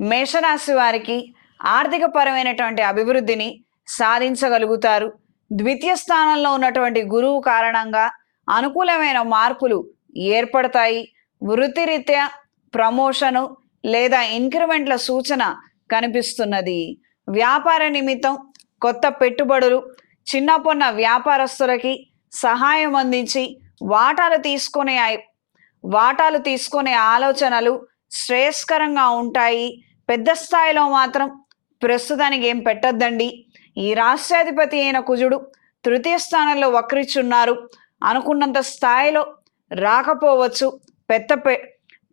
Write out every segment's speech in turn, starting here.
మేషరాశి వారికి ఆర్థిక పరమైనటువంటి అభివృద్ధిని సాధించగలుగుతారు. ద్వితీయ స్థానంలో ఉన్నటువంటి గురువు కారణంగా అనుకూలమైన మార్పులు ఏర్పడతాయి. వృత్తిరీత్యా ప్రమోషను లేదా ఇంక్రిమెంట్ల సూచన కనిపిస్తున్నది. వ్యాపార నిమిత్తం కొత్త పెట్టుబడులు చిన్న పొన్న వ్యాపారస్తులకి సహాయం అందించి వాటాలు తీసుకునే వాటాలు తీసుకునే ఆలోచనలు శ్రేయస్కరంగా ఉంటాయి. పెద్ద స్థాయిలో మాత్రం ప్రస్తుతానికి ఏం పెట్టద్దండి. ఈ రాష్ట్రాధిపతి అయిన కుజుడు తృతీయ స్థానంలో వక్రిచున్నారు. అనుకున్నంత స్థాయిలో రాకపోవచ్చు. పెద్ద పె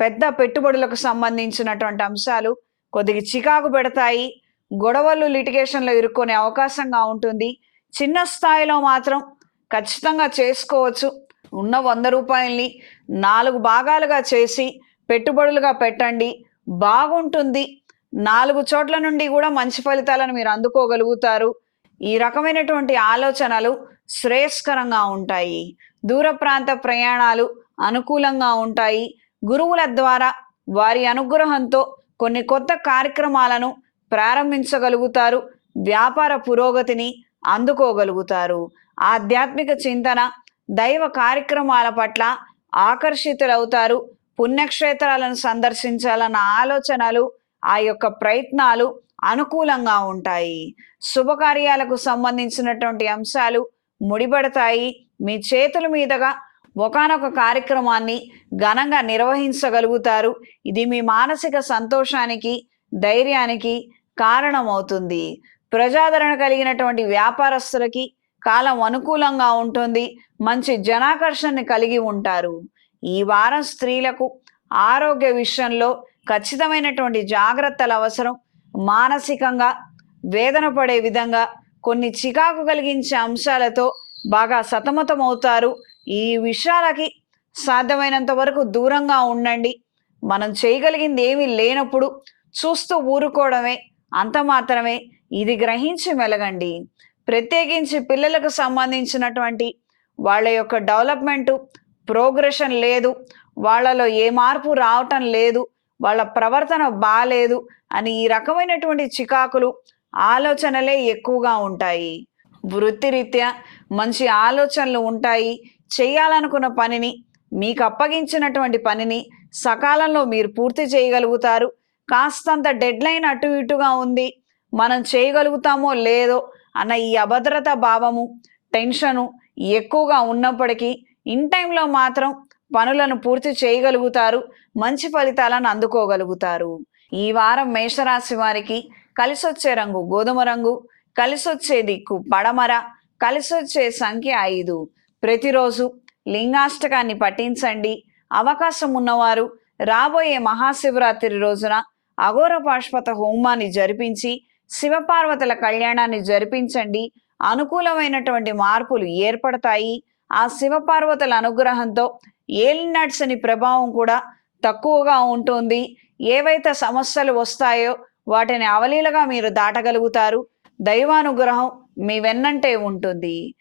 పెద్ద పెట్టుబడులకు సంబంధించినటువంటి అంశాలు కొద్దిగా చికాకు పెడతాయి. గొడవలు లిటిగేషన్లో ఇరుక్కునే అవకాశంగా ఉంటుంది. చిన్న స్థాయిలో మాత్రం ఖచ్చితంగా చేసుకోవచ్చు. ఉన్న వంద రూపాయల్ని నాలుగు భాగాలుగా చేసి పెట్టుబడులుగా పెట్టండి. బాగుంటుంది. నాలుగు చోట్ల నుండి కూడా మంచి ఫలితాలను మీరు అందుకోగలుగుతారు. ఈ రకమైనటువంటి ఆలోచనలు శ్రేయస్కరంగా ఉంటాయి. దూర ప్రాంత ప్రయాణాలు అనుకూలంగా ఉంటాయి. గురువుల ద్వారా వారి అనుగ్రహంతో కొన్ని కొత్త కార్యక్రమాలను ప్రారంభించగలుగుతారు. వ్యాపార పురోగతిని అందుకోగలుగుతారు. ఆధ్యాత్మిక చింతన దైవ కార్యక్రమాల పట్ల ఆకర్షితులవుతారు. పుణ్యక్షేత్రాలను సందర్శించాలన్న ఆలోచనలు ఆ యొక్క ప్రయత్నాలు అనుకూలంగా ఉంటాయి. శుభకార్యాలకు సంబంధించినటువంటి అంశాలు ముడిపడతాయి. మీ చేతుల మీదుగా ఒకనొక కార్యక్రమాన్ని ఘనంగా నిర్వహించగలుగుతారు. ఇది మీ మానసిక సంతోషానికి ధైర్యానికి కారణమవుతుంది. ప్రజాదరణ కలిగినటువంటి వ్యాపారస్తులకి కాలం అనుకూలంగా ఉంటుంది. మంచి జనాకర్షణని కలిగి ఉంటారు. ఈ వారం స్త్రీలకు ఆరోగ్య విషయంలో ఖచ్చితమైనటువంటి జాగ్రత్తలు అవసరం. మానసికంగా వేదన పడే విధంగా కొన్ని చికాకు కలిగించే అంశాలతో బాగా సతమతమవుతారు. ఈ విషయాలకి సాధ్యమైనంత వరకు దూరంగా ఉండండి. మనం చేయగలిగింది ఏమీ లేనప్పుడు చూస్తూ ఊరుకోవడమే అంత మాత్రమే. ఇది గ్రహించి మెలగండి. ప్రత్యేకించి పిల్లలకు సంబంధించినటువంటి వాళ్ళ యొక్క డెవలప్మెంటు ప్రోగ్రెషన్ లేదు. వాళ్ళలో ఏ మార్పు రావటం లేదు. వాళ్ళ ప్రవర్తన బాలేదు అని ఈ రకమైనటువంటి చికాకులు ఆలోచనలే ఎక్కువగా ఉంటాయి. వృత్తిరీత్యా మంచి ఆలోచనలు ఉంటాయి. చేయాలనుకున్న పనిని మీకు అప్పగించినటువంటి పనిని సకాలంలో మీరు పూర్తి చేయగలుగుతారు. కాస్తంత డెడ్లైన్ అటు ఇటుగా ఉంది మనం చేయగలుగుతామో లేదో అన్న ఈ అభద్రత భావము టెన్షను ఎక్కువగా ఉన్నప్పటికీ ఇన్ టైంలో మాత్రం పనులను పూర్తి చేయగలుగుతారు. మంచి ఫలితాలను అందుకోగలుగుతారు. ఈ వారం మేషరాశి వారికి కలిసొచ్చే రంగు గోధుమ రంగు కలిసొచ్చే దిక్కు పడమర కలిసొచ్చే సంఖ్య ఐదు. ప్రతిరోజు లింగాష్టకాన్ని పఠించండి. అవకాశం ఉన్నవారు రాబోయే మహాశివరాత్రి రోజున అఘోర పాష్పత హోమాన్ని జరిపించి శివపార్వతుల కళ్యాణాన్ని జరిపించండి. అనుకూలమైనటువంటి మార్పులు ఏర్పడతాయి. ఆ శివపార్వతుల అనుగ్రహంతో ఏలినట్స్ని ప్రభావం కూడా తక్కువగా ఉంటుంది. ఏవైతే సమస్యలు వస్తాయో వాటిని అవలీలగా మీరు దాటగలుగుతారు. దైవానుగ్రహం మీ వెన్నంటే ఉంటుంది.